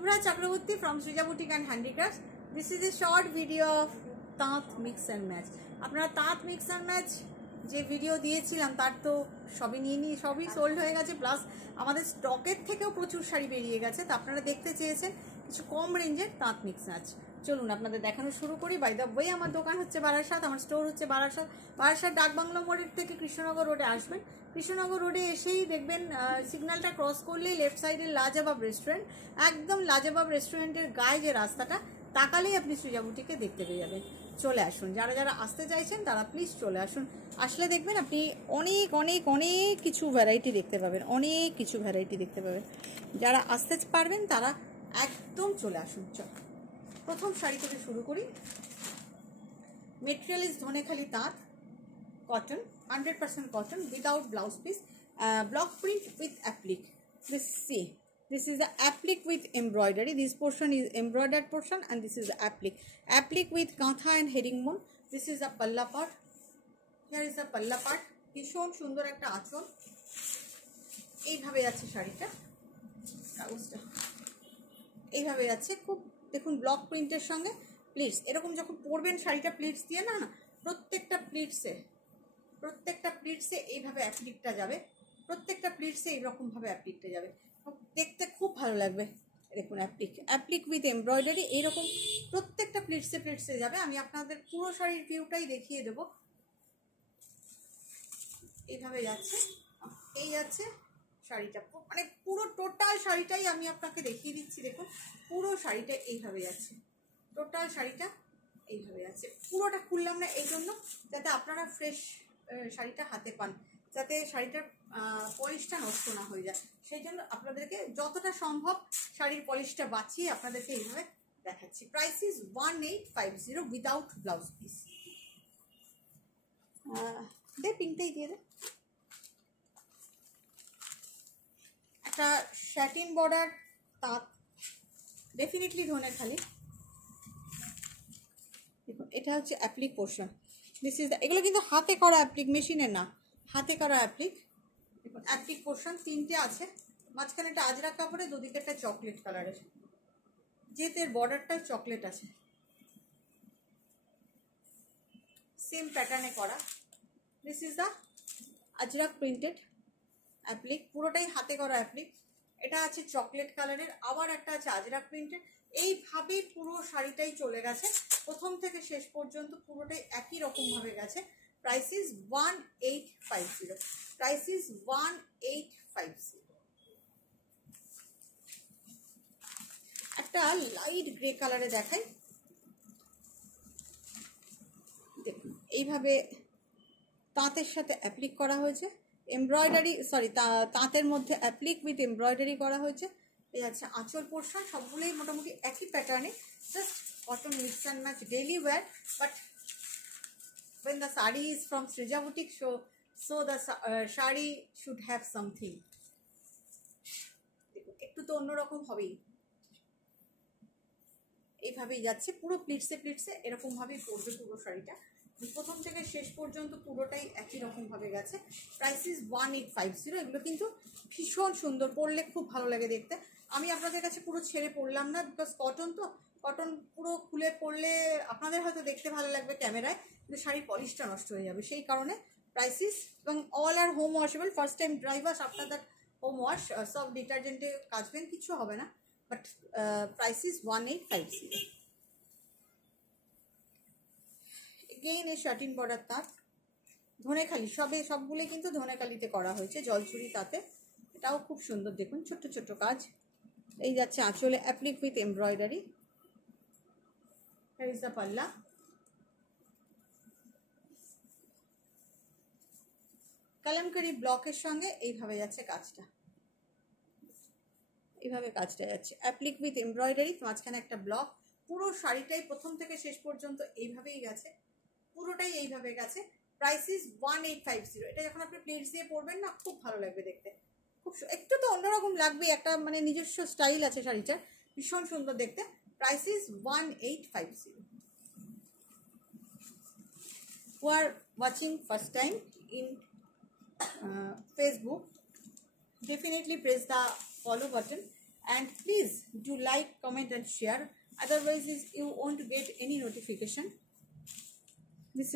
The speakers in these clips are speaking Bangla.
Shubhra Chakraborty from Srija Boutique and Handicrafts. This is a short video of তাঁত মিক্স অ্যান্ড ম্যাচ। আপনারা তাঁত মিক্স অ্যান্ড ম্যাচ যে ভিডিও দিয়েছিলাম তার তো সবই নিয়ে সবই সোল্ড হয়ে গেছে, প্লাস আমাদের স্টকের থেকেও প্রচুর শাড়ি বেরিয়ে গেছে। তো আপনারা দেখতে চেয়েছেন কিছু কম রেঞ্জের তাঁত মিক্স ম্যাচ। চলুন আপনাদের দেখানো শুরু করি। বাই দ্য ওয়ে, আমার দোকান হচ্ছে বারাসাত, আমার স্টোর হচ্ছে বারাসাত ডাকবাংলো মোড়ের থেকে কৃষ্ণনগর রোডে আসবেন। কৃষ্ণনগর রোডে এসেই দেখবেন সিগন্যালটা ক্রস করলেই লেফট সাইডে লাজবাব রেস্টুরেন্ট, একদম লাজবাব রেস্টুরেন্টের গায়ে যে রাস্তাটা তাকালেই আপনি সৃজা বুটিকে দেখতে পেয়ে যাবেন। চলে আসুন, যারা যারা আসতে চাইছেন তারা প্লিজ চলে আসুন। আসলে দেখবেন আপনি অনেক অনেক অনেক কিছু ভ্যারাইটি দেখতে পাবেন, অনেক কিছু ভ্যারাইটি দেখতে পাবেন। যারা আসতে পারবেন তারা একদম চলে আসুন। চল প্রথম শাড়ি থেকে শুরু করি। মেটেরিয়াল ইজ ধনেখালি তাঁত, cotton, 100% cotton without blouse piece, block print with applique. This is the applique with embroidery. This portion is embroidered portion and this is the applique with kantha and herringbone. This is the palla part. Here is the palla part. ভীষণ সুন্দর একটা আঁচল। এইভাবে যাচ্ছে শাড়িটা, কাগজটা এইভাবে যাচ্ছে। খুব দেখুন ব্লক প্রিন্টের সঙ্গে প্লিটস, এরকম যখন পরবেন শাড়িটা প্লিটস দিয়ে না প্রত্যেকটা প্লিটসে এইভাবে অ্যাপ্লিকটা যাবে, প্রত্যেকটা প্লিটসে এইরকমভাবে অ্যাপ্লিকটা যাবে, দেখতে খুব ভালো লাগবে। দেখুন অ্যাপ্লিক উইথ এমব্রয়ডারি এইরকম প্রত্যেকটা প্লিটসে যাবে। আমি আপনাদের পুরো শাড়ির ভিউটাই দেখিয়ে দেবো। এইভাবে যাচ্ছে, এই যাচ্ছে শাড়িটা, মানে পুরো টোটাল শাড়িটাই আমি আপনাকে দেখিয়ে দিচ্ছি। দেখুন পুরো শাড়িটা এইভাবে যাচ্ছে, টোটাল শাড়িটা এইভাবে যাচ্ছে। পুরোটা খুললাম না এই জন্য যাতে আপনারা ফ্রেশ শাড়িটা হাতে পান, যাতে শাড়িটার পলিশটা নষ্ট না হয়ে যায়। সেই জন্য আপনাদেরকে যতটা সম্ভব শাড়ির পলিশটা বাঁচিয়ে আপনাদেরকে এইভাবে দেখাচ্ছি। Price is 1850 without blouse piece. দে পিঙ্কটাই দিয়ে দে। একটা স্যাটিন বর্ডার তাঁত, ডেফিনেটলি ধনেখালি। দেখুন এটা হচ্ছে অ্যাপ্লিক পোর্শন। দিস ইজ এগুলো কিন্তু হাতে করা অ্যাপ্লিক, মেশিনে না, হাতে করা অ্যাপ্লিক। দেখুন অ্যাপ্লিক পোর্শন তিনটে আছে, মাঝখানে একটা আজরাক কাপড়ে, দুদিকে একটা চকলেট কালারের, যেহেতু এর বর্ডারটা চকলেট আছে, সেম প্যাটার্নে করা। This is the Ajrak printed applique, পুরোটাই হাতে করা অ্যাপ্লিক। এটা আছে চকলেট কালারের, আবার একটা আছে আজরাক প্রিন্টেড। এইভাবে পুরো শাড়িটাই চলে গেছে, প্রথম থেকে শেষ পর্যন্ত পুরোটাই একই রকম ভাবে গেছে। Price is 1850। Price is 1850। একটা লাইট গ্রে কালারে দেখাই। দেখুন এইভাবে তাঁতের সাথে অ্যাপ্লিক করা হয়েছে, এমব্রয়ডারি তাঁতের মধ্যে অ্যাপ্লিক উইথ এমব্রয়ডারি করা হয়েছে। এই আছে আঁচল পোর্শন, সবগুলোই মোটামুটি একই প্যাটার্নে, just cotton mix and match daily wear. But when the saree is from Srija Boutique, so the saree should have something. একটু তো অন্যরকম হবেই। এইভাবেই যাচ্ছে পুরো প্লিটসে এরকম ভাবেই পরবে পুরো শাড়িটা, প্রথম থেকে শেষ পর্যন্ত পুরোটাই একই রকম ভাবে গেছে। Price is 1850। এগুলো কিন্তু ভীষণ সুন্দর, পরলে খুব ভালো লাগে দেখতে। আমি আপনাদের কাছে পুরো ছেড়ে পরলাম না, বিকজ কটন তো, কটন পুরো খুলে পরলে আপনাদের হয়তো দেখতে ভালো লাগবে ক্যামেরায়, কিন্তু শাড়ির পলিশটা নষ্ট হয়ে যাবে, সেই কারণে প্রাইস ইজ। এবং all are home washable, first time dry wash, after that home wash, সব ডিটারজেন্টে কাচবেন, কিছু হবে না। But price is 1850। এগেইন এই শার্টিন বর্ডার তাঁত, ধনেখালি, সবগুলোই কিন্তু ধনেখালিতে করা হয়েছে, জলছুরি তাতে। এটাও খুব সুন্দর, দেখুন ছোট্ট ছোট্ট কাজ। এই যাচ্ছে আঁচলে applique with embroidery. Here is the পাল্লা। কালামকারি ব্লকের সঙ্গে এইভাবে যাচ্ছে কাজটা, এইভাবে কাজটা যাচ্ছে অ্যাপ্লিক উইথ এমব্রয়ডারি, মাঝখানে একটা ব্লক। পুরো শাড়িটাই প্রথম থেকে শেষ পর্যন্ত এইভাবেই গেছে, পুরোটাই এইভাবে গেছে। Price is 1850। এটা যখন আপনি প্লেটস দিয়ে পরবেন না, খুব ভালো লাগবে দেখতে, খুব একটু তো অন্যরকম লাগবে, একটা মানে নিজস্ব স্টাইল আছে শাড়িটার, ভীষণ সুন্দর দেখতে। Price is 1850। who are watching first time in Facebook, definitely press the follow button and please do like, comment and share, otherwise you won't get any notification. This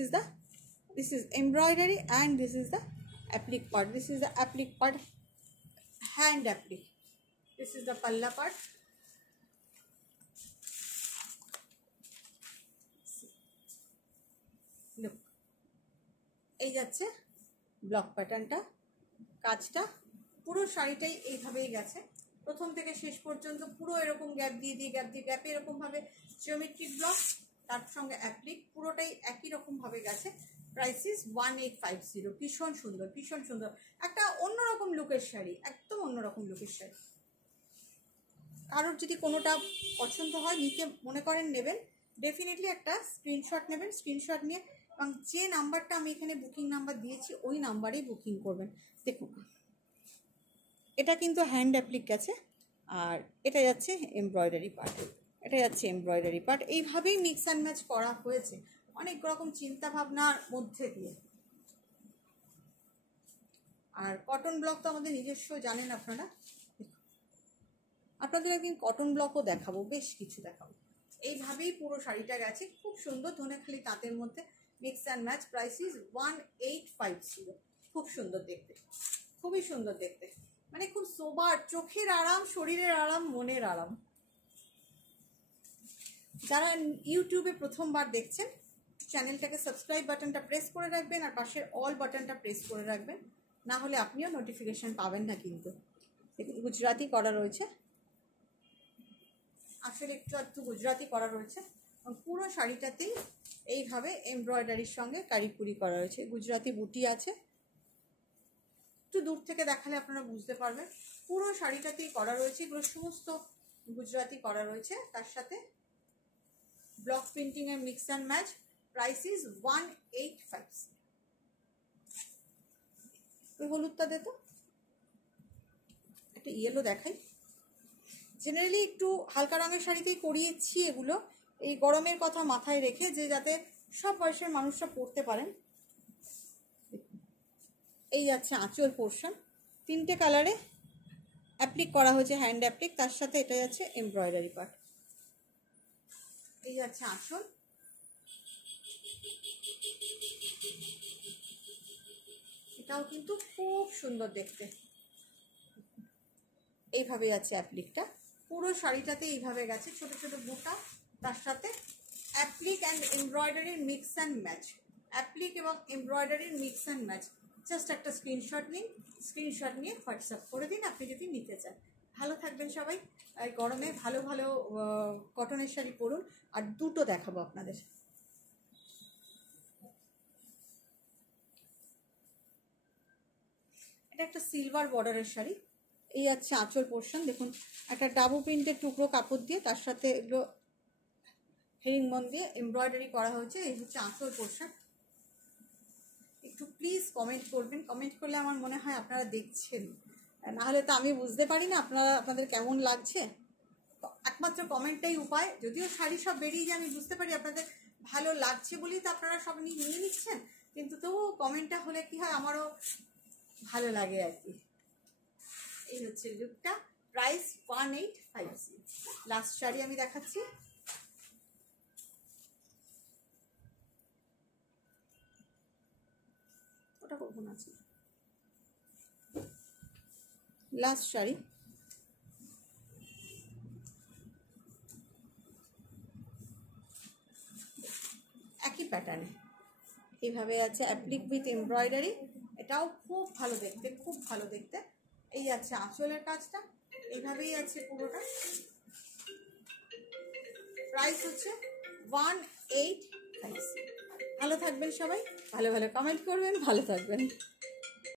is embroidery and this is the applique part. This is the applique part, hand applique. This is the palla part. Look, এই যাচ্ছে ব্লক প্যাটার্নটা, কাজটা পুরো শাড়িটাই এইভাবেই গেছে, প্রথম থেকে শেষ পর্যন্ত পুরো এরকম গ্যাপ দিয়ে গ্যাপে এরকমভাবে জিওমেট্রিক ব্লক, তার সঙ্গে অ্যাপ্লিক, পুরোটাই একই রকমভাবে গেছে। Price is 1850। ভীষণ সুন্দর, ভীষণ সুন্দর, একটা অন্যরকম লুকের শাড়ি, একদম অন্যরকম লুকের শাড়ি। কারোর যদি কোনোটা পছন্দ হয়, নিতে মনে করেন নেবেন, ডেফিনেটলি একটা স্ক্রিনশট নেবেন। স্ক্রিনশট নিয়ে এবং যে নাম্বারটা আমি এখানে বুকিং নাম্বার দিয়েছি ওই নাম্বারেই বুকিং করবেন। দেখুন, এটা কিন্তু হ্যান্ড অ্যাপ্লিক গেছে, আর এটা যাচ্ছে এমব্রয়ডারি পার্ট, এটা যাচ্ছে এমব্রয়ডারি পার্ট। এইভাবেই মিক্স অ্যান্ড ম্যাচ করা হয়েছে অনেক রকম চিন্তা ভাবনার মধ্যে দিয়ে। আর কটন ব্লক তো আমাদের নিজস্ব, জানেন আপনারা। আপনাদের একদিন কটন ব্লকও দেখাবো, বেশ কিছু দেখাবো। এইভাবেই পুরো শাড়িটা গেছে, খুব সুন্দর ধনেখালি তাঁতের মধ্যে mix and match. Price is 1850। খুব সুন্দর দেখতে, খুবই সুন্দর দেখতে, মানে খুব সোবার, চোখের আরাম, শরীরের আরাম, মনের আরাম। যারা ইউটিউবে প্রথমবার দেখছেন, চ্যানেলটাকে সাবস্ক্রাইব বাটনটা প্রেস করে রাখবেন আর পাশের অল বাটনটা প্রেস করে রাখবেন, না হলে আপনিও নোটিফিকেশান পাবেন না। কিন্তু গুজরাটি করা রয়েছে, আসলে একটু গুজরাটি করা রয়েছে, পুরো শাড়িটাতেই এইভাবে এমব্রয়ডারির সঙ্গে কারিকুরি করা রয়েছে, গুজরাটি বুটি আছে। একটু দূর থেকে দেখালে আপনারা বুঝতে পারবেন, পুরো শাড়িটাতেই করা রয়েছে, এগুলো সমস্ত গুজরাটি করা রয়েছে, তার সাথে ব্লক প্রিন্টিং এর mix and match. Price is 1850। ওই হলুদটা দে তো, একটা ইয়েলো দেখাই। জেনারেলি একটু হালকা রঙের শাড়িতেই করিয়েছি এগুলো, এই গরমের কথা মাথায় রেখে, যে যাতে সব বয়সের মানুষরা পরতে পারেন। এই যাচ্ছে আঁচল পোর্শন, 3টে কালারে অ্যাপ্লিক করা হয়েছে, হ্যান্ড অ্যাপ্লিক, তার সাথে এটা যাচ্ছে এমব্রয়ডারি পার্ট। এই যাচ্ছে আঁচল, এটাও কিন্তু খুব সুন্দর দেখতে। এইভাবে যাচ্ছে অ্যাপ্লিকটা, পুরো শাড়িটাতে এইভাবে গেছে, ছোট ছোট বুটা, তার সাথে অ্যাপ্লিক অ্যান্ড এমব্রয়ডারির মিক্স অ্যান্ড ম্যাচ, অ্যাপ্লিক এবং এমব্রয়ডারির মিক্স অ্যান্ড ম্যাচ। জাস্ট একটা স্ক্রিনশট নিন, স্ক্রিনশট নিয়ে হোয়াটসঅ্যাপ করে দিন আপনি যদি নিতে চান। ভালো থাকবেন সবাই, আর গরমে ভালো ভালো কটনের শাড়ি পরুন। আর দুটো দেখাবো আপনাদের। এটা একটা সিলভার বর্ডারের শাড়ি, এই যাচ্ছে আঁচল পোর্শন। দেখুন, একটা ডাবু প্রিন্টের টুকরো কাপড় দিয়ে তার সাথে এগুলো হেরিংবন দিয়ে এমব্রয়ডারি করা হয়েছে। এই হচ্ছে আঁচল পোর্শন। একটু প্লিজ কমেন্ট করবেন, কমেন্ট করলে আমার মনে হয় আপনারা দেখছেন, নাহলে তো আমি বুঝতে পারি না আপনাদের কেমন লাগছে। একমাত্র কমেন্টটাই উপায়। যদিও শাড়ি সব বেরিয়ে যায়, আমি বুঝতে পারি আপনাদের ভালো লাগছে বলেই তো আপনারা সব নিয়ে নিচ্ছেন, কিন্তু তবুও কমেন্টটা হলে কি হয়, আমারও ভালো লাগে আর কি। এই হচ্ছে লুকটা। প্রাইস 1850। লাস্ট শাড়ি আমি দেখাচ্ছি, ওটা কখন আছে, লাস্ট শাড়ি। একই প্যাটার্নে এইভাবে আছে, অ্যাপ্লিক উইথ এমব্রয়ডারি, এটাও খুব ভালো দেখতে, খুব ভালো দেখতে। এই আছে আঁচলের কাজটা, এইভাবেই আছে পুরোটা। প্রাইস হচ্ছে 1850। ভালো থাকবেন সবাই, ভালো ভালো কমেন্ট করবেন, ভালো থাকবেন।